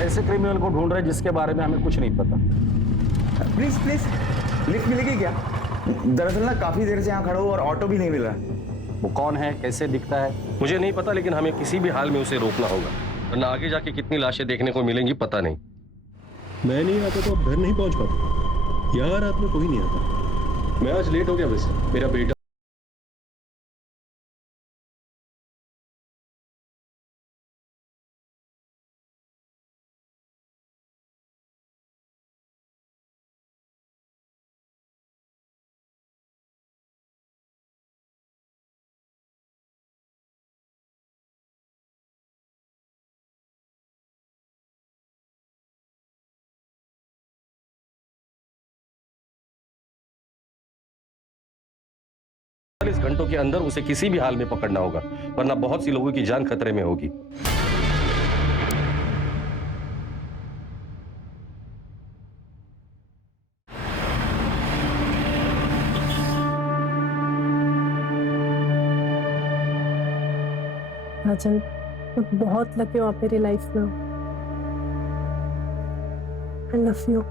ऐसे क्रिमिनल को ढूंढ रहे हैं जिसके बारे में हमें कुछ नहीं पता। प्लीज प्लीज लिफ्ट मिलेगी क्या? दरअसल ना काफी देर से यहाँ खड़ा हूँ और ऑटो भी नहीं मिल रहा। वो कौन है, कैसे दिखता है? मुझे नहीं पता, लेकिन हमें किसी भी हाल में उसे रोकना होगा, वरना आगे जाके कितनी लाशें देखने को मिलेंगी पता नहीं। मैं नहीं आता तो आप घर नहीं पहुंच पाते। यहाँ रात में कोई नहीं आता। मैं आज लेट हो गया वैसे, मेरा बेटा इस घंटों के अंदर उसे किसी भी हाल में पकड़ना होगा, वरना बहुत सी लोगों की जान खतरे में होगी। राजन, मैं बहुत लकी हूँ आप मेरी लाइफ में हो। I love you.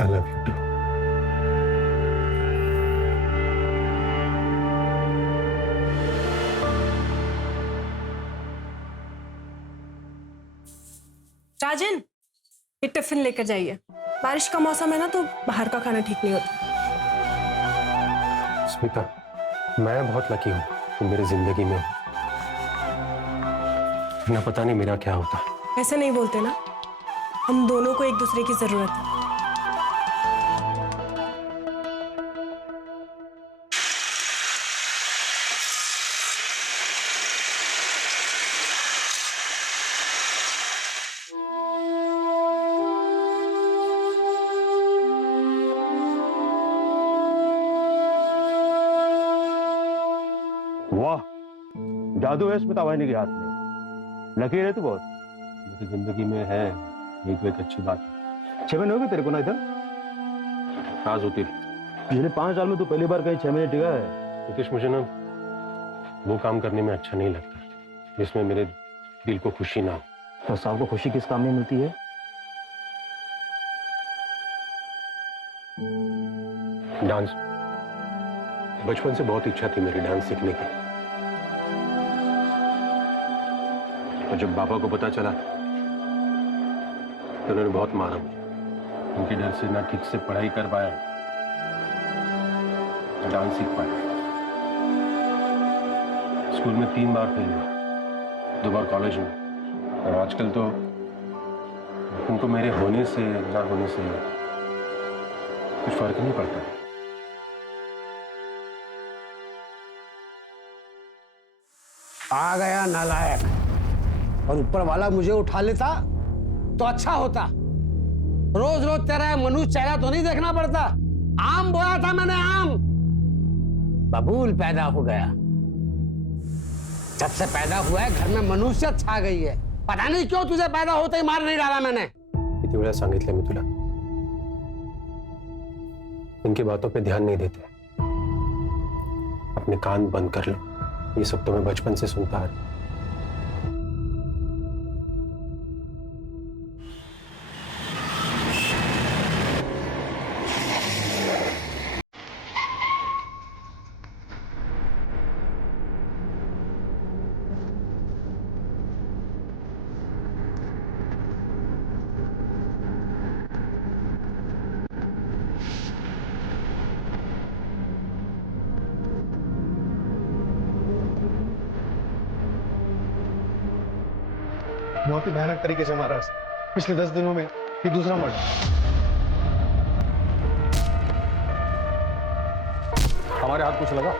I love you too. राजन, ये टिफिन लेकर जाइए। बारिश का मौसम है ना, तो बाहर का खाना ठीक नहीं होता। स्मिता, मैं बहुत लकी हूँ तुम मेरी जिंदगी में, ना पता नहीं मेरा क्या होता। ऐसे नहीं बोलते ना, हम दोनों को एक दूसरे की जरूरत है। वाह, जादू है स्मिता वाहिनी के हाथ में। लकीर है तू बहुत। मेरी जिंदगी में है ये तो एक अच्छी बात है। 6 महीने हो गए तेरे को ना इधर? राज होती पिछले 5 साल में तू पहली बार कहीं 6 महीने टिका है। नितीश, मुझे ना वो काम करने में अच्छा नहीं लगता जिसमें मेरे दिल को खुशी ना हो। तो साहब को खुशी किस काम में मिलती है? डांस। बचपन से बहुत इच्छा थी मेरी डांस सीखने की, और जब पापा को पता चला तो उन्होंने बहुत मारा मुझे। उनके डर से ना ठीक से पढ़ाई कर पाया, ना डांस सीख पाया। स्कूल में 3 बार फेल हुआ, 2 बार कॉलेज में, और आजकल तो उनको मेरे होने से ना होने से कुछ फर्क नहीं पड़ता। आ गया नालायक। और ऊपर वाला मुझे उठा लेता तो अच्छा होता। रोज रोज तेरा मनुष्य चेहरा तो नहीं देखना पड़ता। आम बोया था मैंने, आम बबूल पैदा हो गया। जब से पैदा हुआ है घर में मनुष्य छा गई है। पता नहीं क्यों तुझे पैदा होते ही मार नहीं डाला मैंने। किती वेळा सांगितलं मी तुला, इनकी बातों पे ध्यान नहीं देते। अपने कान बंद कर लो, ये सब तो मैं बचपन से सुनता आ रहा हूं। बहुत ही भयानक तरीके से मारा। पिछले 10 दिनों में ये दूसरा मर्डर। हमारे हाथ कुछ लगा?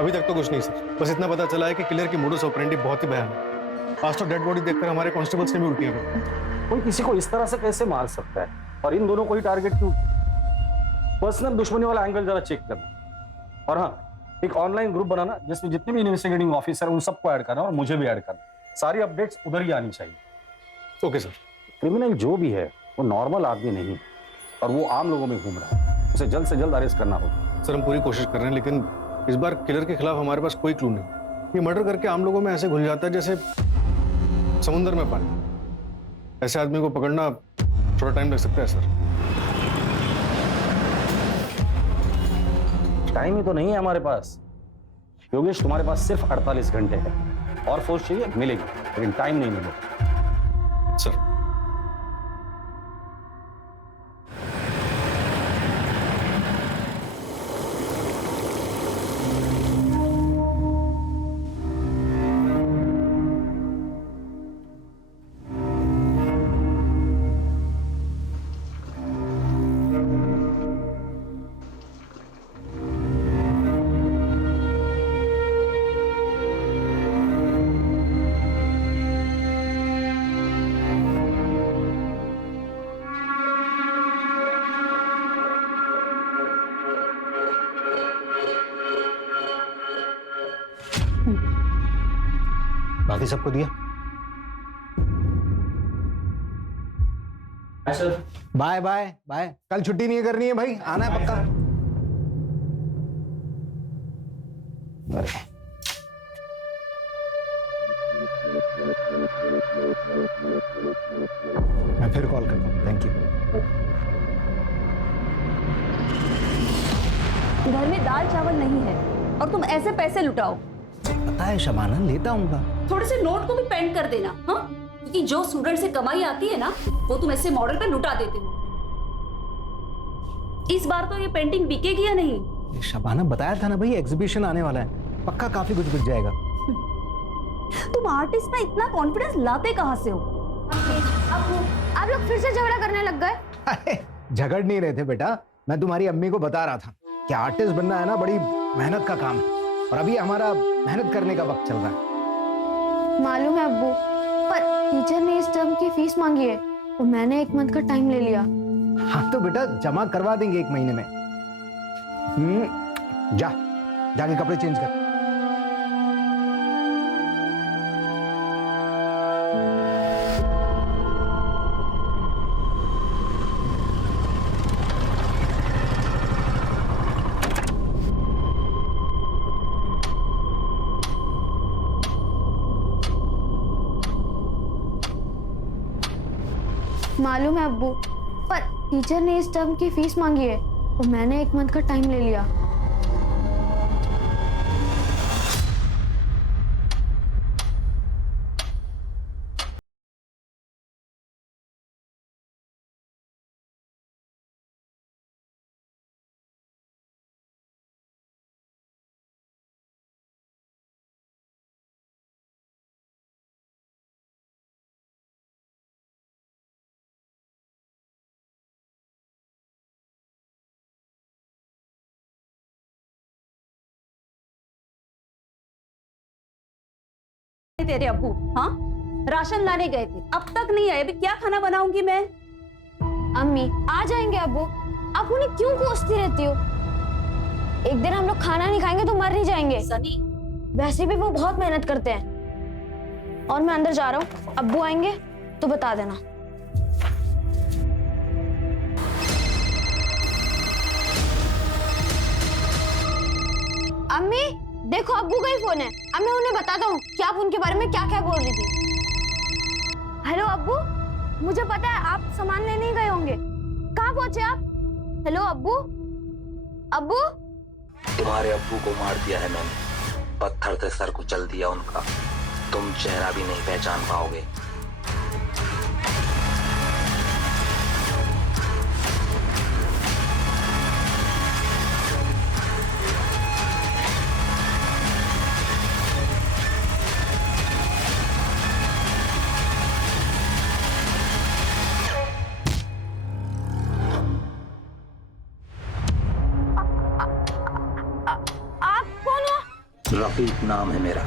अभी तक तो कुछ नहीं सर, बस इतना पता चला है कि किलर की मोडस ऑपरेंडी बहुत ही भयानक। आज तो डेड बॉडी देखकर हमारे कांस्टेबल्स ने भी उल्टियां कर। कोई किसी को इस तरह से कैसे मार सकता है, और इन दोनों को ही टारगेट क्यों? पर्सनल दुश्मनी वाला एंगल जरा चेक करना, और हाँ, एक ऑनलाइन ग्रुप बनाना जिसमें जितने भी इन्वेस्टिगेटिंग ऑफिसर उन सबको ऐड करना और मुझे भी ऐड करना। सारी अपडेट्स उधर ही आनी चाहिए। Okay sir. क्रिमिनल जो भी है वो नॉर्मल आदमी नहीं, और वो आम लोगों में घूम रहा है। उसे जल्द से जल्द अरेस्ट करना होगा। सर हम पूरी कोशिश कर रहे हैं, लेकिन इस बार किलर के खिलाफ हमारे पास कोई क्लू नहीं। ये मर्डर करके आम लोगों में ऐसे घुल जाता है जैसे समुद्र में पानी। ऐसे आदमी को पकड़ना थोड़ा टाइम लग सकता है सर। टाइम ही तो नहीं है हमारे पास योगेश, तुम्हारे पास सिर्फ 48 घंटे है और फोर्स चाहिए मिलेगी, लेकिन टाइम नहीं मिलेगा। सर बाकी सबको दिया। बाय बाय बाय, कल छुट्टी नहीं करनी है भाई, आना है पक्का। मैं फिर कॉल करता हूँ, थैंक यू। घर में दाल चावल नहीं है और तुम ऐसे पैसे लुटाओ। पता है शबाना, लेता हूँ। थोड़े से नोट को भी पेंट कर देना, हाँ? क्योंकि जो स्टूडेंट से कमाई आती है ना, वो तुम ऐसे मॉडल पे लुटा देते हो। इस बार तो ये पेंटिंग बिकेगी या नहीं? शबाना बताया था ना भाई, एग्जीबिशन आने वाला है, पक्का काफी कुछ बिक जाएगा। तुम आर्टिस्ट में इतना कॉन्फिडेंस लाते कहाँ से हो? आप लोग फिर से झगड़ा करने लग गए। अरे झगड़ नहीं रहे थे बेटा, मैं तुम्हारी अम्मी को बता रहा था कि आर्टिस्ट बनना है ना बड़ी मेहनत का काम है, और अभी हमारा मेहनत करने का वक्त चल रहा है। मालूम है अब्बू, पर टीचर ने इस टर्म की फीस मांगी है और मैंने 1 मंथ का टाइम ले लिया। हाँ तो बेटा जमा करवा देंगे 1 महीने में। जाके कपड़े चेंज कर। मालूम है अब्बू, पर टीचर ने इस टर्म की फीस मांगी है और मैंने 1 मंथ का टाइम ले लिया। तेरे अब्बू, हाँ? राशन लाने गए थे, अब तक नहीं आए। अभी क्या खाना बनाऊंगी मैं? अम्मी आ जाएंगे अब्बू, आप उन्हें क्यों कोसती रहती हो? एक दिन हम लोग खाना नहीं खाएंगे तो मर नहीं जाएंगे। सनी, वैसे भी वो बहुत मेहनत करते हैं। और मैं अंदर जा रहा हूँ, अब्बू आएंगे तो बता देना। अम्मी देखो, अब्बू का ही फोन है। अब मैं उन्हें बताता हूँ कि आप उनके बारे में क्या क्या बोल रही थी। हेलो अब्बू, मुझे पता है आप सामान लेने ही गए होंगे। कहाँ पहुंचे आप? हेलो अब्बू, अब्बू। तुम्हारे अब्बू को मार दिया है मैंने, पत्थर से सर कुचल दिया उनका। तुम चेहरा भी नहीं पहचान पाओगे। रफीक नाम है मेरा।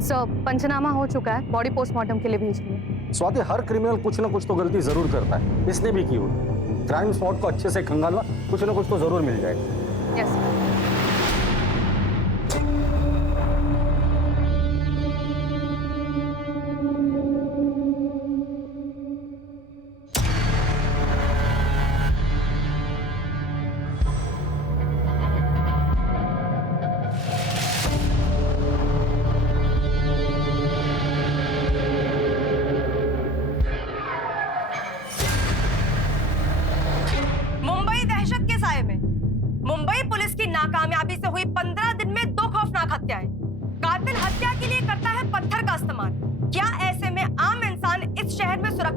सर, पंचनामा हो चुका है, बॉडी पोस्टमार्टम के लिए भेज दिए। स्वाति, हर क्रिमिनल कुछ ना कुछ तो गलती जरूर करता है, इसने भी की होगी। क्राइम स्पॉट को अच्छे से खंगालवा, कुछ ना कुछ तो जरूर मिल जाएगा। यस।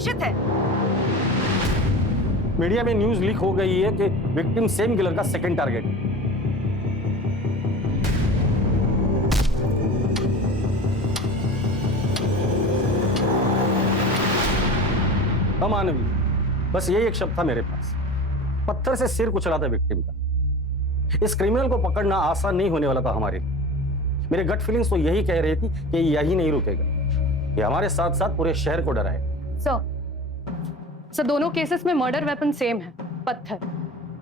सुरक्षित है। मीडिया में न्यूज लीक हो गई है कि विक्टिम सेम किलर का सेकंड टारगेट है। अमानवीय, बस यही एक शब्द था मेरे पास। पत्थर से सिर कुचला था विक्टिम का। इस क्रिमिनल को पकड़ना आसान नहीं होने वाला था हमारे लिए। मेरे गट फीलिंग्स तो यही कह रही थी कि यही नहीं रुकेगा, ये हमारे साथ साथ पूरे शहर को डराएगा। सर दोनों केसेस में मर्डर वेपन सेम है, पत्थर।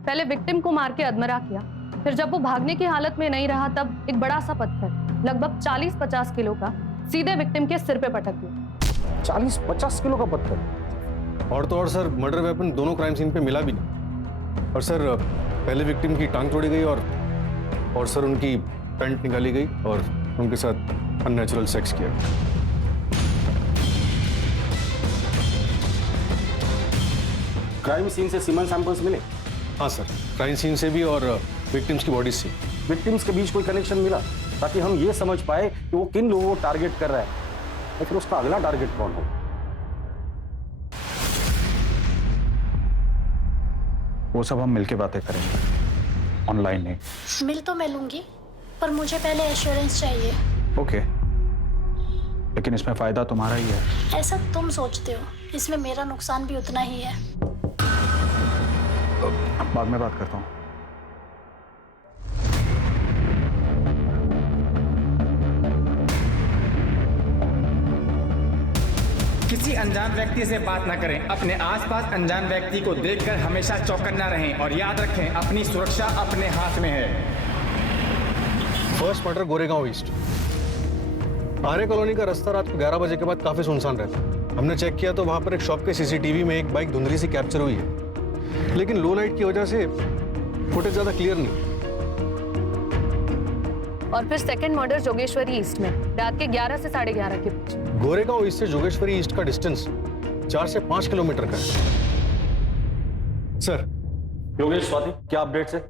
पहले विक्टिम को मार के अधमरा किया, फिर जब वो भागने की हालत में नहीं रहा तब एक बड़ा सा पत्थर लगभग 40-50 किलो का सीधे विक्टिम के सिर पे पटक दिया। 40-50 किलो का पत्थर? और तो और सर, मर्डर वेपन दोनों क्राइम सीन पे मिला भी नहीं। और सर पहले विक्टिम की टांग तोड़ी गई और सर उनकी पैंट निकाली गई और उनके साथ अननेचुरल सेक्स किया। क्राइम सीन से सीमन सैंपल्स मिले? हाँ सर, क्राइम सीन से भी और विक्टिम्स की बॉडी से। विक्टिम्स के बीच कोई कनेक्शन मिला ताकि हम ये समझ पाए कि वो किन लोगों को टारगेट कर रहा है या फिर उसका अगला टारगेट कौन होगा? वो सब हम मिलके बातें करेंगे, ऑनलाइन नहीं। मिल तो मैं लूंगी, पर मुझे पहले एश्योरेंस चाहिए। ओके, लेकिन इसमें फायदा तुम्हारा ही है। ऐसा तुम सोचते हो, इसमें मेरा नुकसान भी उतना ही है। बाद में बात करता हूँ। किसी अनजान व्यक्ति से बात ना करें। अपने आसपास अनजान व्यक्ति को देखकर हमेशा चौकन्ना रहें और याद रखें, अपनी सुरक्षा अपने हाथ में है। First murder Goregaon east. Aarey colony का रास्ता रात को 11 बजे के बाद काफी सुनसान रहता है। हमने चेक किया तो वहां पर एक शॉप के सीसीटीवी में एक बाइक धुंधली सी कैप्चर हुई है, लेकिन लो लाइट की वजह से फुटेज ज्यादा क्लियर नहीं। और फिर सेकंड मर्डर जोगेश्वरी ईस्ट में रात के 11 से 11:30 के बीच। गोरेगांव ईस्ट से जोगेश्वरी ईस्ट का डिस्टेंस 4 से 5 किलोमीटर का है। सर योगेश, स्वाति, क्या अपडेट्स है?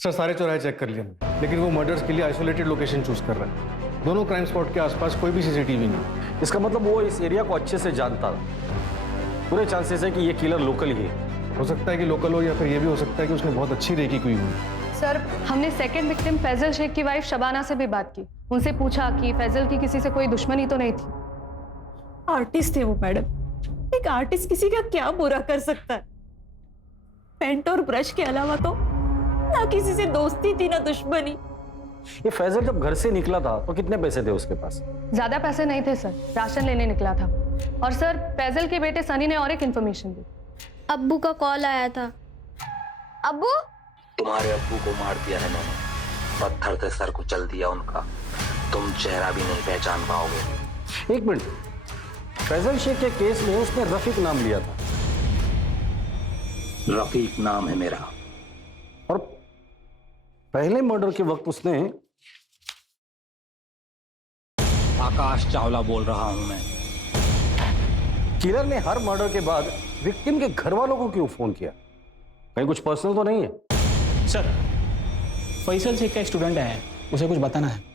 सर सारे चौराहे चेक कर लिए हमने, लेकिन वो मर्डर्स के लिए आइसोलेटेड लोकेशन चूज कर रहा है। दोनों क्राइम स्पॉट के आसपास कोई भी सीसीटीवी नहीं। इसका मतलब वो इस एरिया को अच्छे से जानता था। पूरे चांसेस है कि ये किलर लोकल ही है। हो सकता है कि लोकल हो या फिर ये भी हो सकता है कि उसने बहुत अच्छी रेकी की हुई। सर हमने सेकंड विक्टिम फैजल शेख की वाइफ शबाना से भी बात की। उनसे पूछा कि फैजल की किसी से कोई दुश्मनी तो नहीं थी। आर्टिस्ट थे वो मैडम। एक आर्टिस्ट किसी का क्या बुरा कर सकता है? पेंट और ब्रश के अलावा तो ना किसी से दोस्ती थी ना दुश्मनी। ये फैजल जब घर से निकला था तो कितने पैसे थे उसके पास? ज्यादा पैसे नहीं थे सर, राशन लेने निकला था। और सर फैजल के बेटे सनी ने और एक इंफॉर्मेशन दी। अब्बू का कॉल आया था। अब्बू? तुम्हारे अब्बू को मार दिया है मैंने, पत्थर से सर कुचल दिया उनका। तुम चेहरा भी नहीं पहचान पाओगे। एक मिनट, फैजल शेख के केस में उसने रफीक नाम लिया था। रफीक नाम है मेरा। और पहले मर्डर के वक्त उसने आकाश चावला बोल रहा हूं मैं। किलर ने हर मर्डर के बाद विक्टिम के घर वालों को क्यों फोन किया? कहीं कुछ पर्सनल तो नहीं है? सर फैसल शेख का स्टूडेंट है, उसे कुछ बताना है।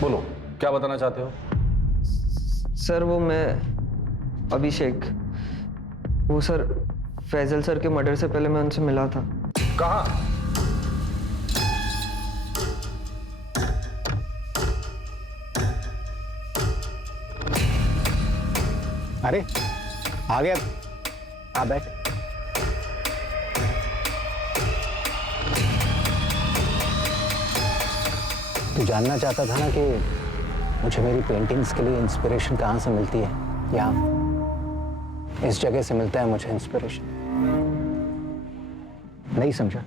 बोलो, क्या बताना चाहते हो? सर वो मैं अभिषेक, वो सर फैजल सर के मर्डर से पहले मैं उनसे मिला था। कहाँ? अरे आ गया, आ बैठ। तू जानना चाहता था ना कि मुझे मेरी पेंटिंग्स के लिए इंस्पिरेशन कहाँ से मिलती है? यहाँ इस जगह से मिलता है मुझे इंस्पिरेशन। नहीं समझा?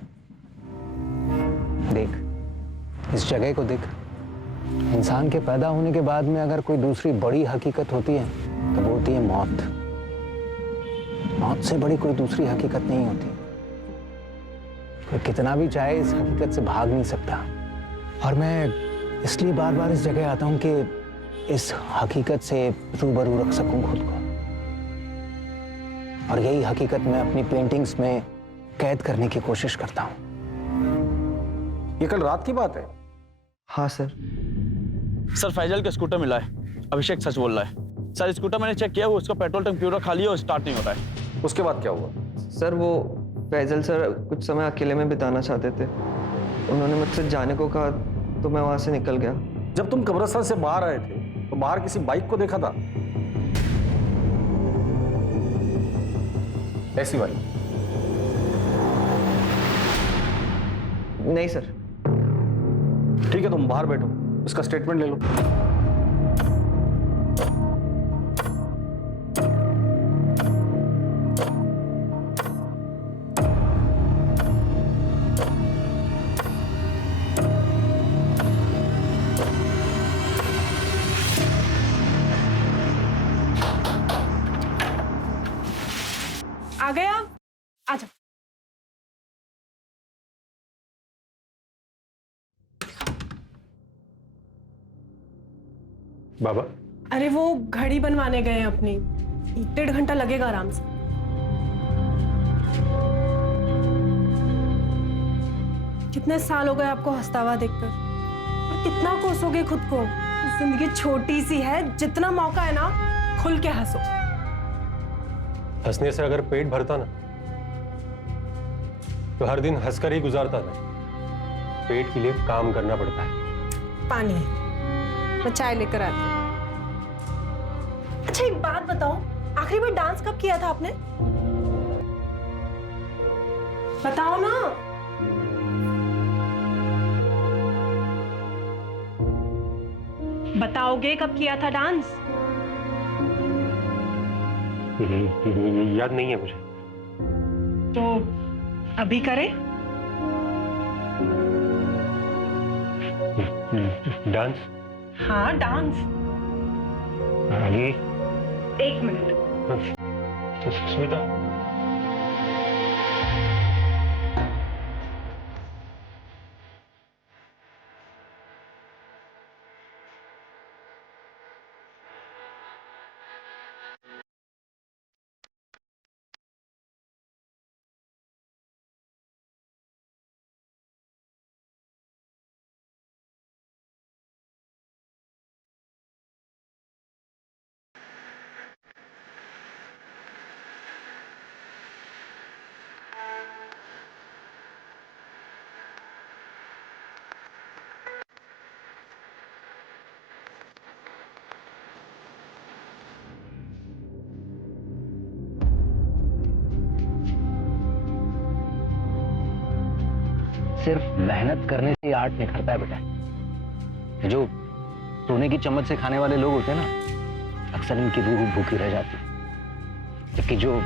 देख इस जगह को देख। इंसान के पैदा होने के बाद में अगर कोई दूसरी बड़ी हकीकत होती है तो वो होती है मौत। मौत से बड़ी कोई दूसरी हकीकत नहीं होती। कोई कितना भी चाहे इस हकीकत से भाग नहीं सकता। और मैं इसलिए बार बार इस जगह आता हूं कि इस हकीकत से रूबरू रख सकूं खुद को। और यही हकीकत मैं अपनी पेंटिंग्स में कैद करने की कोशिश करता हूं। ये कल रात की बात है? हाँ सर। सर फैजल का स्कूटर मिला है। अभिषेक सच बोल रहा है। सर स्कूटर मैंने चेक किया, वो उसका पेट्रोल टैंक पूरा खाली है और स्टार्ट नहीं हो रहा है। उसके बाद क्या हुआ? सर वो फैजल सर कुछ समय अकेले में बिताना चाहते थे। उन्होंने मुझसे जाने को कहा तो मैं वहां से निकल गया। जब तुम कब्रिस्तान से बाहर आए थे तो बाहर किसी बाइक को देखा था? ऐसी बाइक? नहीं सर। ठीक है, तुम बाहर बैठो, इसका स्टेटमेंट ले लो। आ गए आप? आ जाओ। बाबा, अरे वो घड़ी बनवाने गए हैं अपनी, 1.5 घंटा लगेगा आराम से। कितने साल हो गए आपको हंसता हुआ देखकर, और कितना कोसोगे खुद को? जिंदगी छोटी सी है, जितना मौका है ना खुल के हंसो। हंसने से अगर पेट भरता ना तो हर दिन हंसकर ही गुजारता था। पेट के लिए काम करना पड़ता है। पानी है, मैं चाय लेकर आती हूँ। अच्छा एक बात बताओ, आखिरी बार डांस कब किया था आपने? बताओ ना। बताओगे कब किया था डांस? याद नहीं है मुझे। तो अभी करें? डांस? हाँ डांस। अभी? 1 मिनट। स्मिता, सिर्फ मेहनत करने से आर्ट निखरता है बेटा। जो सोने की चम्मच से खाने वाले लोग होते हैं ना, अक्सर इनकी रूह भूखी रह जाती है। जबकि जो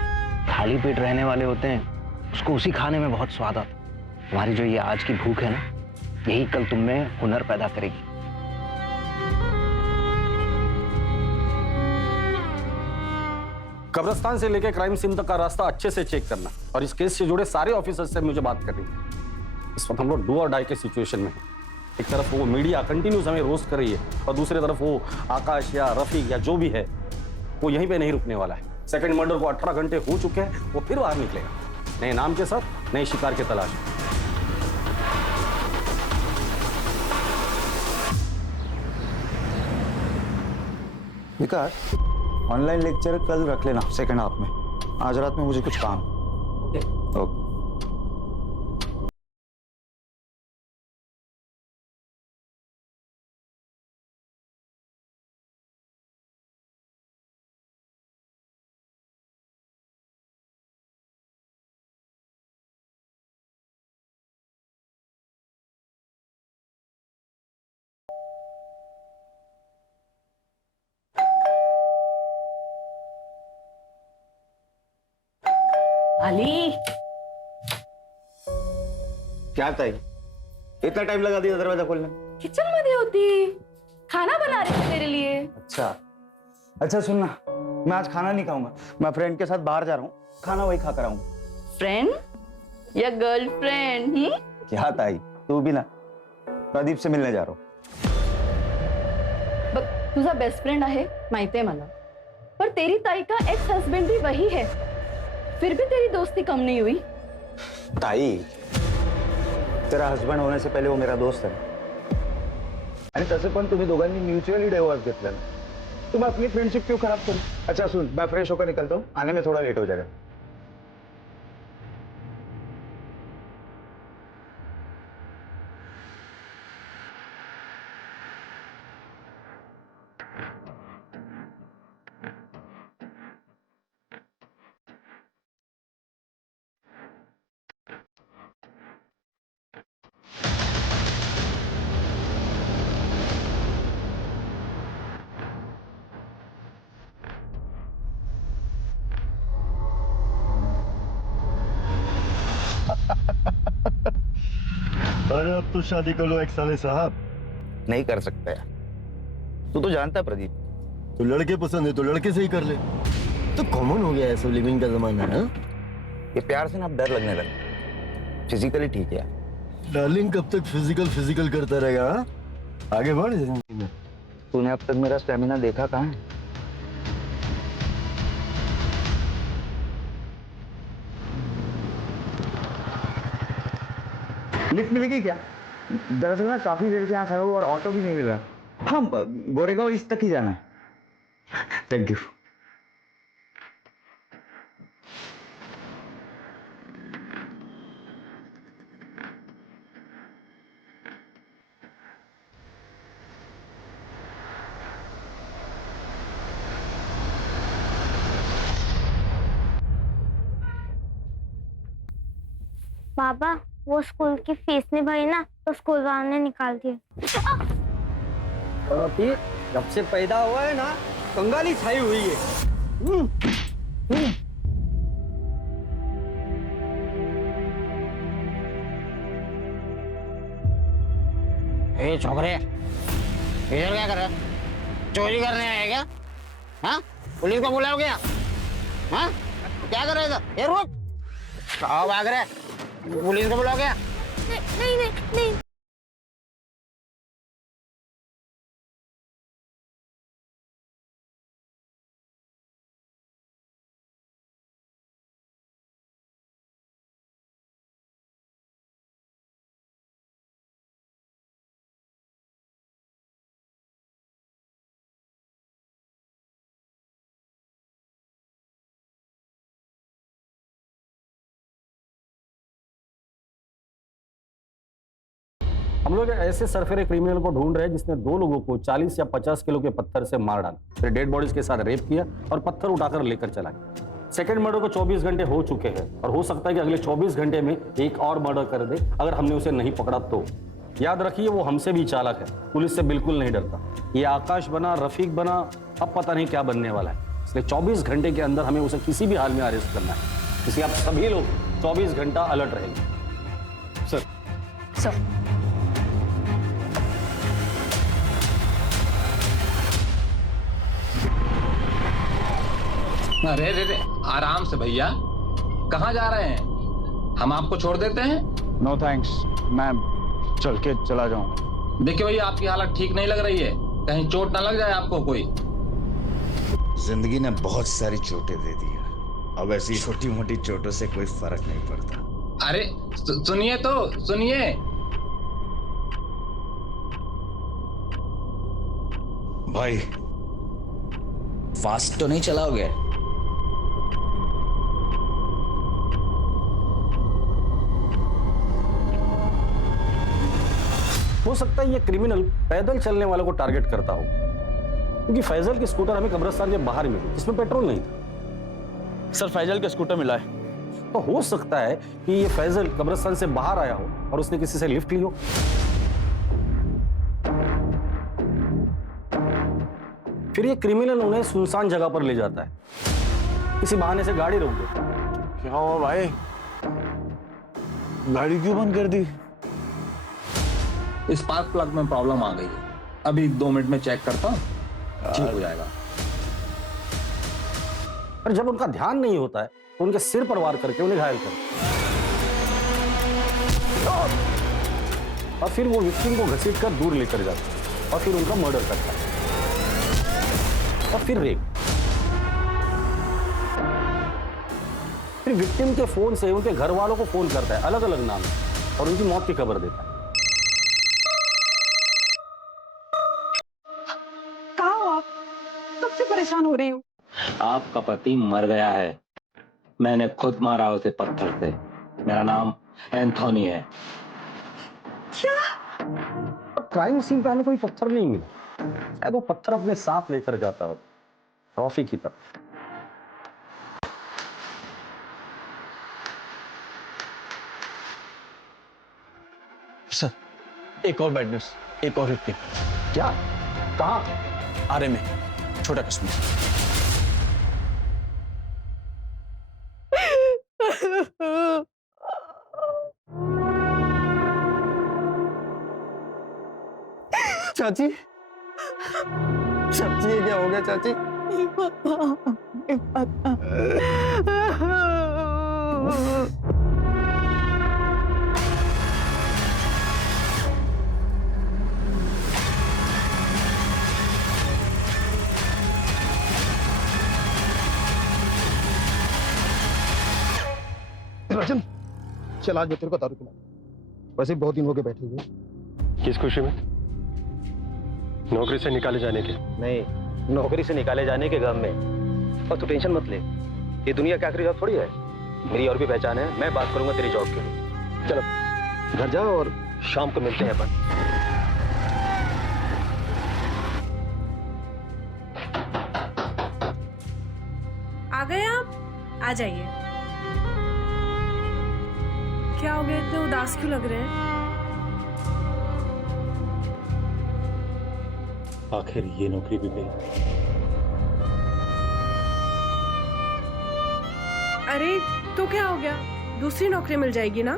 खाली पेट रहने वाले होते हैं उसको उसी खाने में बहुत स्वाद आता है। तुम्हारी जो ये आज की भूख है ना, यही कल तुम में हुनर पैदा करेगी। कब्रिस्तान से लेकर क्राइम सीन तक का रास्ता अच्छे से चेक करना, और इस केस से जुड़े सारे ऑफिसर्स से मुझे बात करनी है। इस वक्त हम लोग डू और डाई के सिचुएशन में हैं। एक तरफ वो मीडिया कंटिन्यूस हमें रोस्ट कर रही है, और दूसरी तरफ वो आकाश या रफीक या जो भी है वो यहीं पे नहीं रुकने वाला है। सेकंड मर्डर को 18 घंटे हो चुके हैं, वो फिर बाहर निकलेगा नए नाम के साथ, नए शिकार की तलाश में। विकास, ऑनलाइन लेक्चर कल रख लेना सेकंड हाफ में। आज रात में मुझे कुछ काम। ओके। अली, क्या ताई, इतना टाइम लगा दिया दरवाजा खोलने? किचन में दी होती, खाना बना रही थी तेरे लिए। अच्छा सुनना, मैं आज खाना नहीं खाऊंगा, मैं फ्रेंड के साथ बाहर जा रहा हूँ, खाना वही खा कर आऊंगा। फ्रेंड या गर्लफ्रेंड? क्या ताई, तू भी ना, प्रदीप से मिलने जा रहा हूँ। बघ, तुझा बेस्ट फ्रेंड आहे माहितीये मला, पर तेरी ताई का एक्स हस्बैंड भी वही है, फिर भी तेरी दोस्ती कम नहीं हुई। ताई, तेरा हस्बंड होने से पहिले वो मेरा दोस्त आहे आणि तसे पण तुम्ही दोघांनी म्युच्युअली डिवोर्स घेतला ना, तुम अपनी फ्रेंडशिप क्यों खराब करो? अच्छा सुन, मैं फ्रेश होकर निकलता हूँ, आने में थोड़ा लेट हो जाएगा। अरे अब तो शादी कर लो एक साले साहब। नहीं कर सकता यार, तू तो जानता है प्रदीप, तो लड़के पसंद है तो लड़के से ही कर ले, तो कॉमन हो गया है, सब लिविंग का जमाना है। ये प्यार से ना अब डर लगने लगा। फिजिकली ठीक है यार। डार्लिंग कब तक फिजिकल फिजिकल करता रहेगा? हाँ? आगे बढ़ जिंदगी में। तूने अब तक मेरा स्टेमिना देखा कहाँ है? लिफ्ट मिलेगी क्या? दरअसल ना काफी देर से यहाँ खड़ा हूँ और ऑटो भी नहीं मिल रहा। हाँ, गोरेगांव इस तक ही जाना है। Thank you. पापा, वो स्कूल की फीस नहीं भरी ना, तो स्कूल वालों ने निकाल दिया। जब से पैदा हुआ है ना, कंगाली छाई हुई है। ए छोकरे, इधर क्या कर रहे? चोरी करने आए क्या? हाँ, पुलिस को बुलाओ क्या? हाँ, क्या कर रहे थे? ये रुक, कहाँ भाग रहे? पुलिस को बुलाओ क्या? नहीं नहीं नहीं। हम लोग ऐसे सरफेरे क्रिमिनल को ढूंढ रहे हैं जिसने 2 लोगों को 40 या 50 किलो के पत्थर से मार डाला, फिर डेड बॉडीज के साथ रेप किया और पत्थर उठाकर लेकर चला गया। सेकंड मर्डर को 24 घंटे हो चुके हैं और हो सकता है कि अगले 24 घंटे में एक और मर्डर कर दे अगर हमने उसे नहीं पकड़ा तो। याद रखिए, वो हमसे भी चालाक है, पुलिस से बिल्कुल नहीं डरता। ये आकाश बना, रफीक बना, अब पता नहीं क्या बनने वाला है। इसलिए 24 घंटे के अंदर हमें उसे किसी भी हाल में अरेस्ट करना है। इसलिए आप सभी लोग 24 घंटा अलर्ट रहेंगे। सर अरे रे रे, आराम से भैया, कहाँ जा रहे हैं? हम आपको छोड़ देते हैं? नो थैंक्स, मैं चल के चला जाऊँ। देखिए भैया, आपकी हालत ठीक नहीं लग रही है, कहीं चोट ना लग जाए आपको कोई। जिंदगी ने बहुत सारी चोटें दे दी है, अब ऐसी छोटी मोटी चोटों से कोई फर्क नहीं पड़ता। अरे सुनिए तो सुनिए। भाई, फास्ट तो नहीं चलाओगे? हो सकता है ये क्रिमिनल पैदल चलने वालों को टारगेट करता हो, क्योंकि फैजल की स्कूटर हमें कब्रिस्तान के बाहर मिली जिसमें पेट्रोल नहीं था। सर, फैजल का स्कूटर मिला है। तो हो सकता है कि ये फैजल कब्रिस्तान से बाहर आया हो और उसने किसी से लिफ्ट ली हो। फिर ये क्रिमिनल उन्हें सुनसान जगह पर ले जाता है, किसी बहाने से गाड़ी रोक देता है। क्या हुआ भाई? गाड़ी क्यों बंद कर दी? स्पार्क प्लग में प्रॉब्लम आ गई है, अभी 2 मिनट में चेक करता हूँ, ठीक हो जाएगा। और जब उनका ध्यान नहीं होता है तो उनके सिर पर वार करके उन्हें घायल कर, और फिर वो विक्टिम को घसीट कर दूर लेकर जाता है और फिर उनका मर्डर करता है और फिर रेप। फिर विक्टिम के फोन से उनके घर वालों को फोन करता है अलग अलग नाम और उनकी मौत की खबर देता है। कहाँ हो आप? कब से परेशान हो रही हूँ। आपका पति मर गया है, मैंने खुद मारा उसे पत्थर से। मेरा नाम एंथोनी है। क्या? क्राइम सीन पे हमें कोई पत्थर नहीं मिला, शायद वो पत्थर अपने साथ लेकर जाता हो ट्रॉफी की तरह। सर, एक और बैड न्यूज, एक और विक्टिम। क्या? कहाँ? आरे में, छोटा कश्मीर। चाची, चाची ये क्या हो गया चाची? राजन, चल आज मैं तेरे को दारू पिला। वैसे बहुत दिन हो गए बैठे हुए। किस खुशी में? नौकरी से निकाले जाने के? नहीं, नौकरी से निकाले जाने के गम में। और तू टेंशन मत ले, ये दुनिया क्या आखिरी जॉब थोड़ी है। मेरी और भी पहचान है, मैं बात करूंगा तेरी जॉब के लिए। चलो घर जाओ और शाम को मिलते हैं अपन। आ गए आप? आ जाइए। क्या हो गया, इतने उदास क्यों लग रहे हैं? आखिर ये नौकरी भी गई। अरे तो क्या हो गया, दूसरी नौकरी मिल जाएगी ना।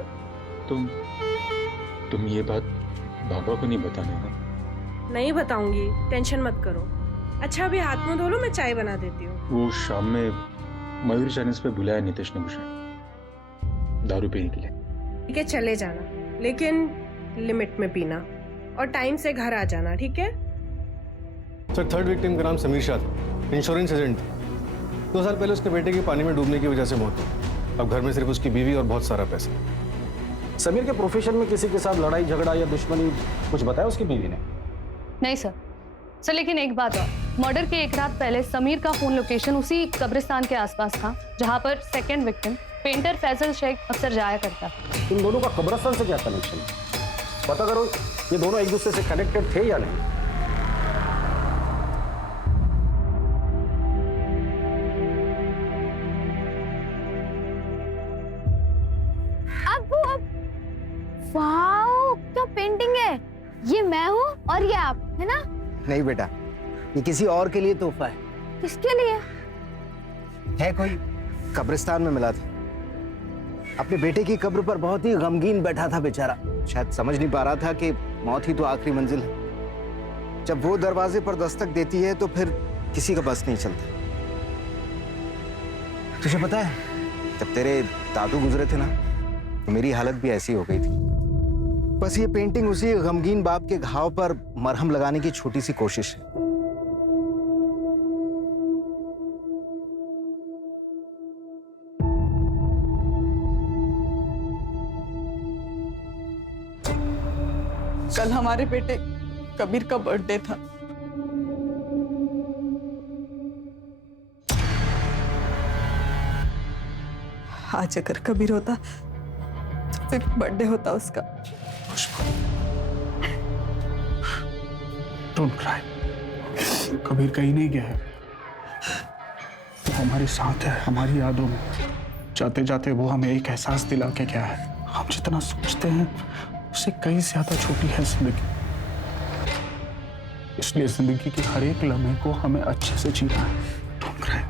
तुम ये बात बाबा को नहीं बताना ना। नहीं बताऊंगी, टेंशन मत करो। अच्छा अभी हाथ मुंह धो लो, मैं चाय बना देती हूँ। वो शाम में मयूर चैनल्स पे बुलाया नितेश ने मुझे दारू पीने के लिए। ठीक है चले जाना, लेकिन लिमिट में पीना और टाइम से घर आ जाना, ठीक है। सर, थर्ड विक्टिम का नाम समीर शाह था, इंश्योरेंस एजेंट। 2 साल पहले उसके बेटे की पानी में डूबने की वजह से मौत हुई। अब घर में सिर्फ उसकी बीवी और बहुत सारा पैसा। समीर के प्रोफेशन में किसी के साथ लड़ाई झगड़ा या दुश्मनी कुछ बताया उसकी बीवी ने? नहीं सर। सर लेकिन एक बात और, मर्डर के एक रात पहले समीर का फोन लोकेशन उसी कब्रिस्तान के आसपास था जहां पर second victim painter Faisal Sheikh अक्सर जाया करता। इन दोनों का कब्रिस्तान से क्या कनेक्शन? पता करो ये दोनों एक दूसरे से कनेक्टेड थे या नहीं। वाओ, क्या पेंटिंग है। ये मैं हूँ और ये आप, है ना? नहीं बेटा, ये किसी और के लिए तोहफा है। किसके लिए? है कोई कब्रिस्तान में मिला था। अपने बेटे की कब्र पर बहुत ही गमगीन बैठा था बेचारा। शायद समझ नहीं पा रहा था कि मौत ही तो आखिरी मंजिल है। जब वो दरवाजे पर दस्तक देती है तो फिर किसी का बस नहीं चलता। तुझे पता है, जब तेरे दादू गुजरे थे ना, तो मेरी हालत भी ऐसी हो गई थी। बस ये पेंटिंग उसी गमगीन बाप के घाव पर मरहम लगाने की छोटी सी कोशिश है। कल हमारे बेटे कबीर का बर्थडे था। आज अगर कबीर होता तो फिर बर्थडे होता उसका। डोंट क्राई, कबीर कहीं नहीं गया है, वो हमारे साथ है, हमारी यादों में। जाते जाते वो हमें एक एहसास दिला के गया है, हम जितना सोचते हैं उससे कहीं ज्यादा छोटी है जिंदगी। इसलिए जिंदगी के हर एक लम्हे को हमें अच्छे से जीना है। Don't cry.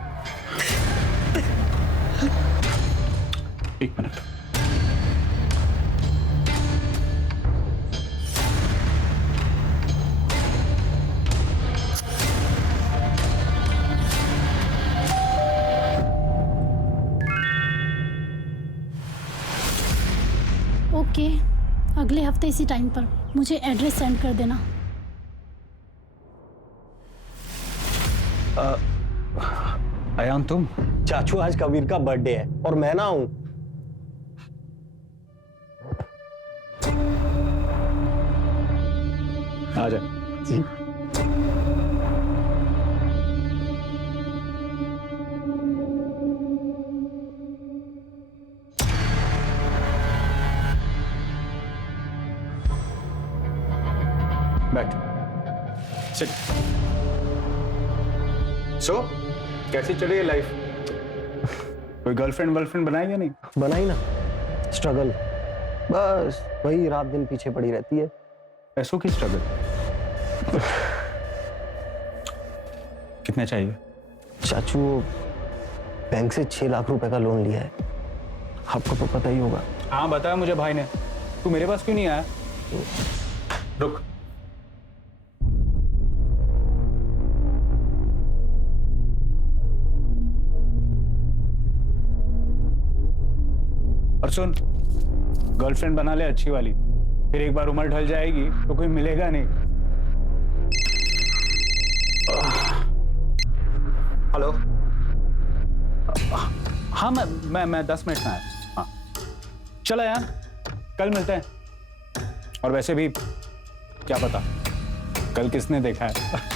एक मिनट। आते इसी टाइम पर मुझे एड्रेस सेंड कर देना। अयान तुम? चाचू आज कबीर का बर्थडे है और मैं ना हूं। आ जा। जी। बैठ। सिट। सो कैसी चल रही है लाइफ? कोई गर्लफ्रेंड वर्लफ्रेंड बनाई या नहीं? बनाई ना, स्ट्रगल, बस वही रात दिन पीछे पड़ी रहती है। पैसों की स्ट्रगल? कितने चाहिए? चाचू बैंक से 6 लाख रुपए का लोन लिया है, आपको तो पता ही होगा। हाँ बताया मुझे भाई ने। तू मेरे पास क्यों नहीं आया? रुक। और सुन, गर्लफ्रेंड बना ले अच्छी वाली, फिर एक बार उम्र ढल जाएगी तो कोई मिलेगा नहीं। हेलो। हाँ मैं 10 मिनट में आया। हाँ चलो यार, कल मिलते हैं। और वैसे भी क्या पता कल किसने देखा है।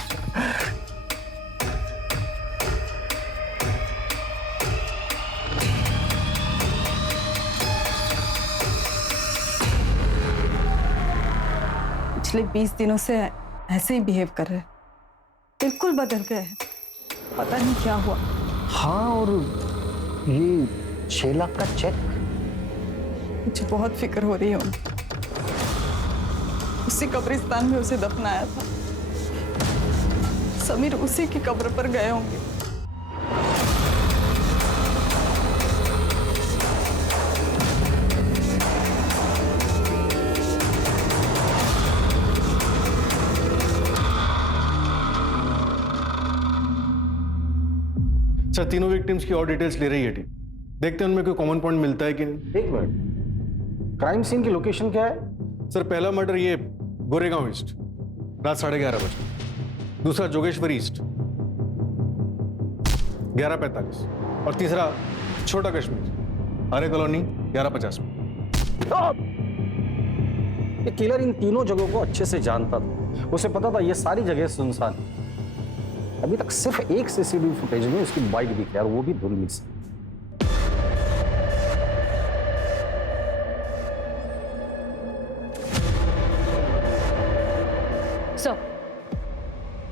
पिछले 20 दिनों से ऐसे ही बिहेव कर रहे हैं, बिल्कुल बदल गए हैं, पता नहीं क्या हुआ। हाँ, और ये 6 लाख का चेक? मुझे बहुत फिक्र हो रही है उनकी। उसी कब्रिस्तान में उसे दफनाया था, समीर उसी की कब्र पर गए होंगे। सर तीनों विक्टिम्स की और डिटेल्स ले रही है टीम। देखते हैं उनमें कोई कॉमन पॉइंट मिलता है कि नहीं। एक मिनट, क्राइम सीन की लोकेशन क्या है? सर पहला मर्डर ये गोरेगांव ईस्ट रात 11:30 बजे, दूसरा जोगेश्वरी ईस्ट 11:45 और तीसरा छोटा कश्मीर आर्य कॉलोनी 11:50 में। ये किलर इन तीनों जगहों को अच्छे से जानता था, उसे पता था ये सारी जगह सुनसान है। अभी तक सिर्फ एक सीसीटीवी फुटेज में उसकी बाइक दिखी, और वो भी धुंधली से।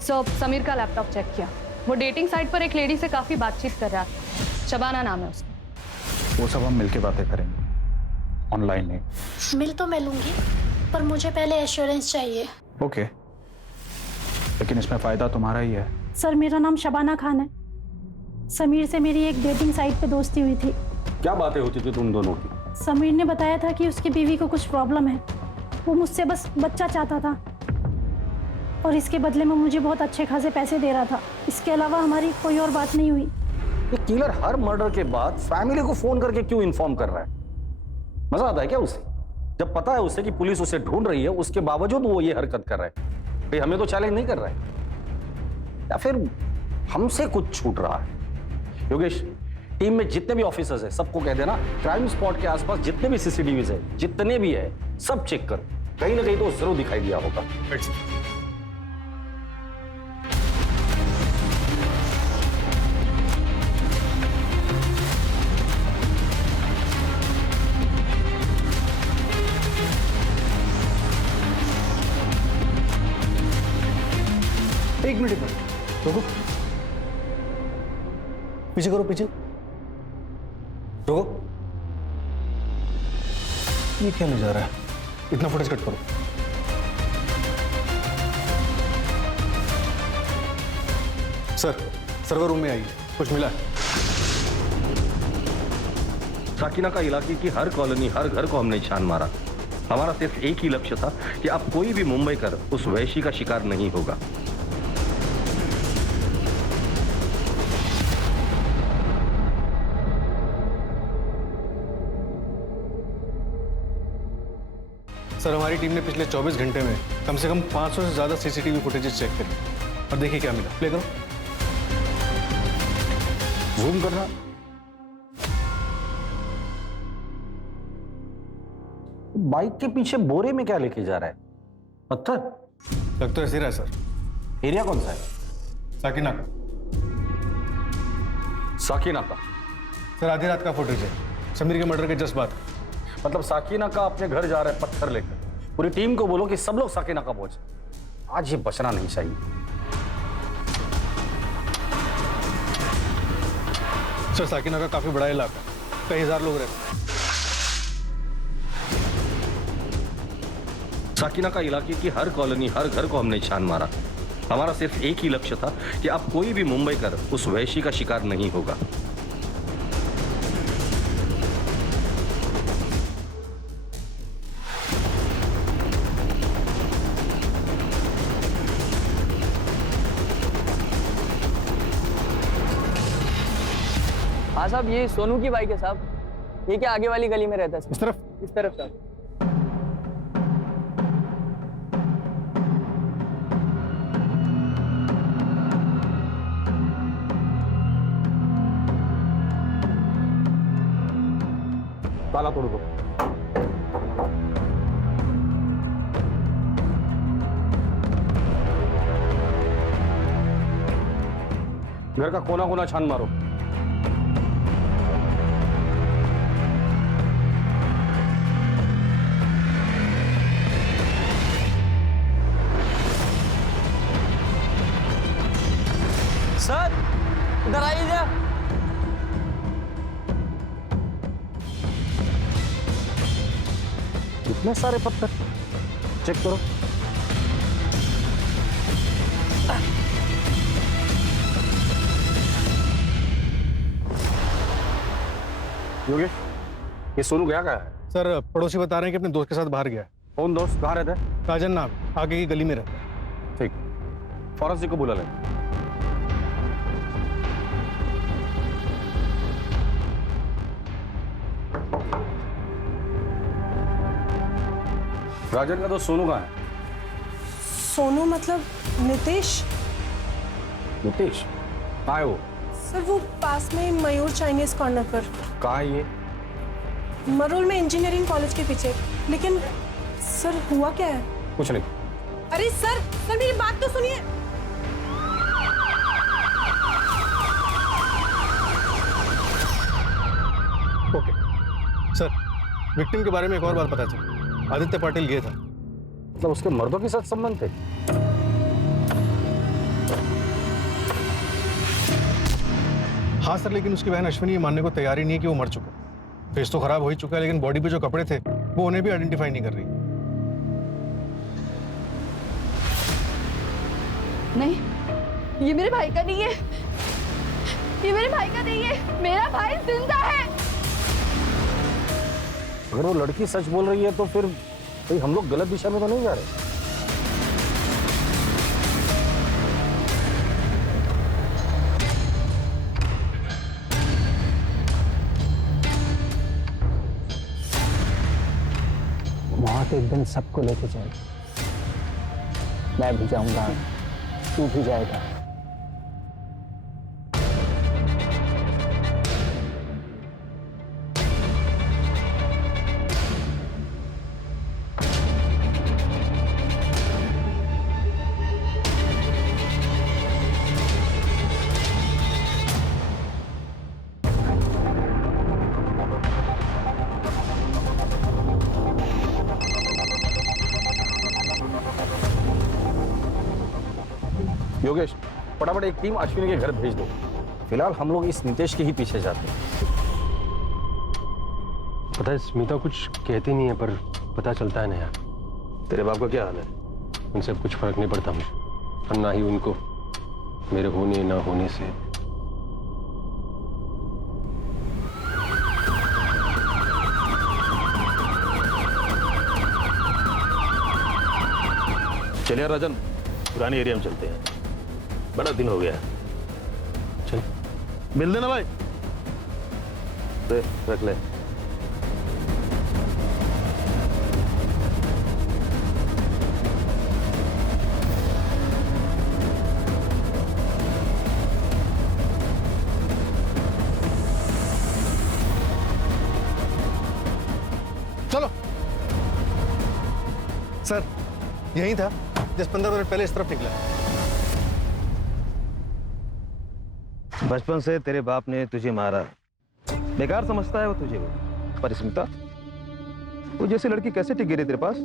सो समीर का लैपटॉप चेक किया, वो डेटिंग साइट पर एक लेडी से काफी बातचीत कर रहा था, शबाना नाम है उसका। वो सब हम मिलके बातें करेंगे, ऑनलाइन नहीं। मिल तो मैं लूंगी, पर मुझे पहले एश्योरेंस चाहिए। ओके, लेकिन इसमें फायदा तुम्हारा ही है। सर मेरा नाम शबाना खान है, समीर से मेरी एक डेटिंग साइट पे दोस्ती हुई थी। क्या बातें होती थी तुम दोनों की? समीर ने बताया था कि उसकी बीवी को कुछ प्रॉब्लम है, वो मुझसे बस बच्चा चाहता था और इसके बदले में मुझे बहुत अच्छे खासे पैसे दे रहा था। इसके अलावा हमारी कोई और बात नहीं हुई। ये किलर हर मर्डर के बाद फैमिली को फोन करके क्यों इन्फॉर्म कर रहा है? मजा आता है क्या उसे? जब पता है उसे कि पुलिस उसे ढूंढ रही है, उसके बावजूद वो ये हरकत कर रहा है। भाई हमें तो चैलेंज नहीं कर रहा है, या फिर हमसे कुछ छूट रहा है? योगेश, टीम में जितने भी ऑफिसर्स हैं सबको कह देना क्राइम स्पॉट के आसपास जितने भी सीसीटीवीज है, जितने भी है, सब चेक कर, कहीं ना कहीं तो जरूर दिखाई दिया होगा। एक मिनट रुको, पीछे करो, पीछे रुको। ये क्या नजारा है? इतना फुटेज कट करो। सर सर्वर रूम में आइए, कुछ मिला है? साकिना का इलाके की हर कॉलोनी, हर घर को हमने छान मारा। हमारा सिर्फ एक ही लक्ष्य था कि अब कोई भी मुंबई कर उस वैशी का शिकार नहीं होगा। सर हमारी टीम ने पिछले 24 घंटे में कम से कम 500 से ज्यादा सीसीटीवी फुटेजेस चेक करी और देखिए क्या मिला। प्ले करो, जूम करना। बाइक के पीछे बोरे में क्या लेके जा रहा है? पत्थर? लग तो ऐसे रहा है सर। एरिया कौन सा है? साकिनाका। साकिनाका? सर आधी रात का फुटेज है, समीर के मर्डर के जस्ट बाद। मतलब साकिनाका अपने घर जा रहा है पत्थर लेकर। पूरी टीम को बोलो कि सब लोग साकिनाका पहुंचे। आज ये बचना नहीं चाहिए। सर साकिनाका काफी बड़ा इलाका, कई हजार लोग रहते हैं। साकिनाका इलाके की हर कॉलोनी, हर घर को हमने छान मारा। हमारा सिर्फ एक ही लक्ष्य था कि अब कोई भी मुंबई कर उस वैशी का शिकार नहीं होगा। हाँ साहब, ये सोनू की बाइक है साहब। ये क्या आगे वाली गली में रहता है? इस तरफ? इस तरफ साहब। ताला तोड़ दो। घर का कोना कोना छान मारो। सर इधर आइए जा। इतने सारे पत्थर, चेक करो। योगेश, ये सोनू गया कहाँ है? सर पड़ोसी बता रहे हैं कि अपने दोस्त के साथ बाहर गया है। कौन दोस्त? कहाँ रहता है? राजन नाम, आगे की गली में रहता है। ठीक, फॉरेंसिक को बुला लें। राजन का दोस्त सोनू कहाँ है? सोनू मतलब नितेश? नितेश कहाँ है वो? सर वो पास में मयूर चाइनीज कॉर्नर पर। कहाँ है ये? मरोल में इंजीनियरिंग कॉलेज के पीछे। लेकिन सर हुआ क्या है? कुछ नहीं। अरे सर मेरी बात तो सुनिए। ओके सर, विक्टिम के बारे में एक और बात पता चली। आदित्य पाटिल गया था। मतलब उसके मर्दों के साथ संबंध थे? हाँ सर, लेकिन उसकी बहन अश्विनी ये मानने को तैयार ही नहीं है कि वो मर चुका। फेस तो खराब हो ही चुका है, लेकिन बॉडी पे जो कपड़े थे वो उन्हें भी आइडेंटिफाई नहीं कर रही। नहीं, ये मेरे भाई का नहीं है। ये मेरे भाई का नहीं है। मेरा भाई जिंदा है। अगर वो लड़की सच बोल रही है तो फिर भाई हम लोग गलत दिशा में तो नहीं जा रहे? वहां तो एक दिन सबको लेके जाए। मैं भी जाऊंगा, तू भी जाएगा। योगेश, फटाफट एक टीम अश्विनी के घर भेज दो। फिलहाल हम लोग इस नितेश के ही पीछे जाते हैं। पता है स्मिता कुछ कहती नहीं है, पर पता चलता है ना यार। तेरे बाप का क्या हाल है? उनसे कुछ फर्क नहीं पड़ता मुझे, और ना ही उनको मेरे होने ना होने से। चलिए राजन, पुरानी एरिया में चलते हैं। बड़ा दिन हो गया। चल मिल देना भाई। दे रख ले। यहीं था, जिस 15 मिनट पहले इस तरफ निकला। बचपन से तेरे बाप ने तुझे मारा, बेकार समझता है वो तुझे वो। पर स्मिता, वो जैसी लड़की कैसे टिक गई तेरे पास?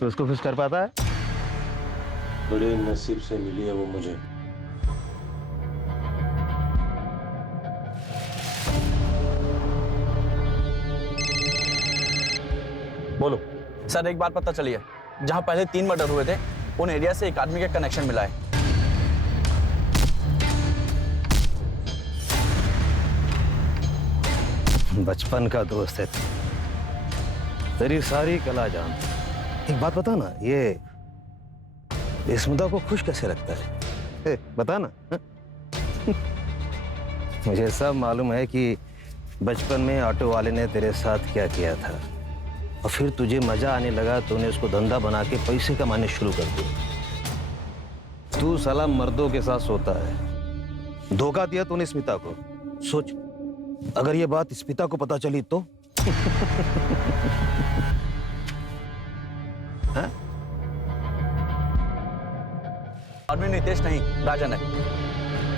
तो उसको खुश कर पाता है? बड़े नसीब से मिली है वो मुझे। बोलो सर, एक बात पता चली है, जहां पहले 3 मर्डर हुए थे उन एरिया से एक आदमी का कनेक्शन मिला है। बचपन का दोस्त है तेरी सारी कला जान। एक बात बता ना, ये स्मिता को खुश कैसे रखता है? बता ना। मुझे सब मालूम है कि बचपन में ऑटो वाले ने तेरे साथ क्या किया था, और फिर तुझे मजा आने लगा तो उन्हें उसको धंधा बना के पैसे कमाने शुरू कर दिए। तू साला मर्दों के साथ सोता है, धोखा दिया तूने स्मिता को। सोच, अगर ये बात स्मिता को पता चली तो? आदमी नितेश नहीं, राजन है।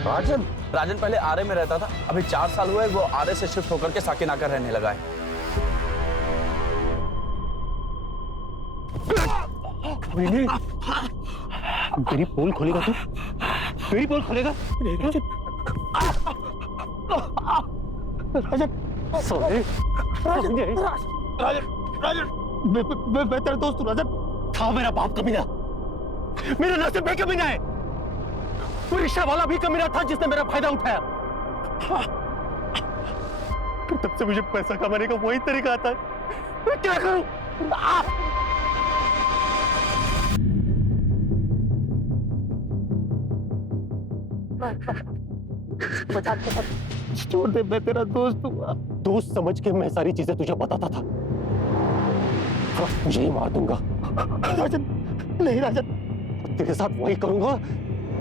राजन? राजन पहले आरए में रहता था, अभी 4 साल हुए वो आरए से शिफ्ट होकर के साकिनाका रहने लगा है। मेरी पोल खोलेगा तू? मेरी पोल खोलेगा? राजन, सॉरी। राजन, मैं तेरा दोस्त हूँ राजन। था मेरा बाप कमीना, मेरे नसीब में कमीना है। वो रिक्शा वाला भी कमीना था जिसने मेरा फायदा उठाया। तब से मुझे पैसा कमाने का वही तरीका आता है। मैं क्या करूं? छोड़ दे, मैं तेरा दोस्त हूँ। दोस्त समझ के मैं सारी चीजें तुझे बताता था। मुझे ही मार दूंगा। राजन, नहीं राजन, तेरे साथ वही करूंगा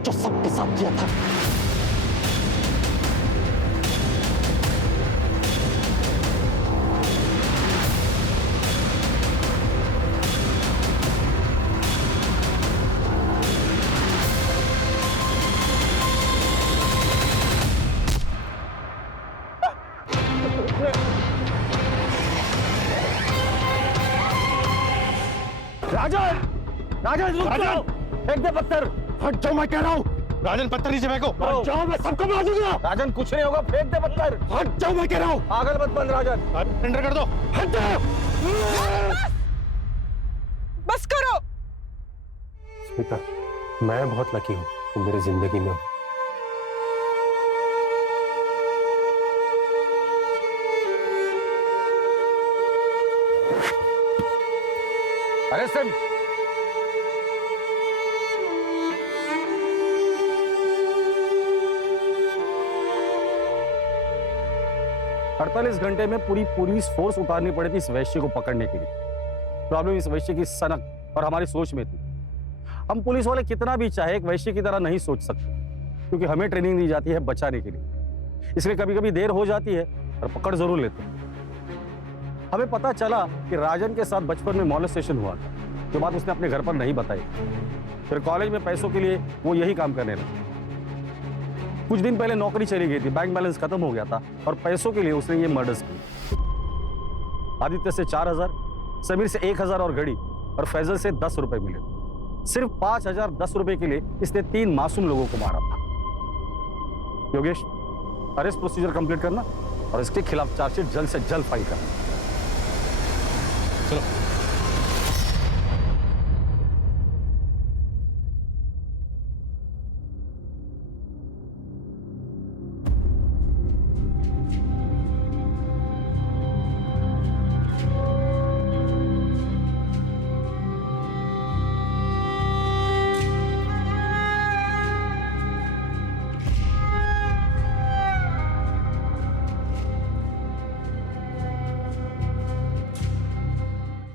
जो सबके साथ किया था। राजन, राजन रुक जाओ, फेंक दे पत्थर। हट जाओ, मैं कह रहा हूँ। राजन, पत्थर नीचे फेंको। हट जाओ, मैं सबको मार दूंगा। राजन, कुछ नहीं होगा, फेंक दे पत्थर। हट जाओ, मैं कह रहा हूँ। पागल मत बन राजन। एंटर कर दो। हट जाओ। बस करो। स्मिता, मैं बहुत लकी हूँ तुम मेरी जिंदगी में हो। अरे सर, 48 घंटे में पूरी पुलिस फोर्स उतारनी पड़ी थी इस वैश्य को पकड़ने के लिए। प्रॉब्लम इस वैश्य की सनक और हमारी सोच में थी। हम पुलिस वाले कितना भी चाहे एक वैश्य की तरह नहीं सोच सकते, क्योंकि हमें ट्रेनिंग दी जाती है बचाने के लिए। इसलिए कभी कभी देर हो जाती है और पकड़ जरूर लेते हैं। हमें पता चला कि राजन के साथ बचपन में मॉलेस्टेशन हुआ था, जो बात उसने अपने घर पर नहीं बताई। फिर कॉलेज में पैसों के लिए वो यही काम करने लगा। कुछ दिन पहले नौकरी चली गई थी, बैंक बैलेंस खत्म हो गया था और पैसों के लिए उसने ये मर्डर्स किए। आदित्य से 4000, समीर से 1000 और घड़ी, और फैजल से 10 रुपए मिले। सिर्फ 5010 रुपए के लिए इसने 3 मासूम लोगों को मारा था। योगेश, अरेस्ट प्रोसीजर कंप्लीट करना और इसके खिलाफ चार्जशीट जल्द से जल्द फाइल करना।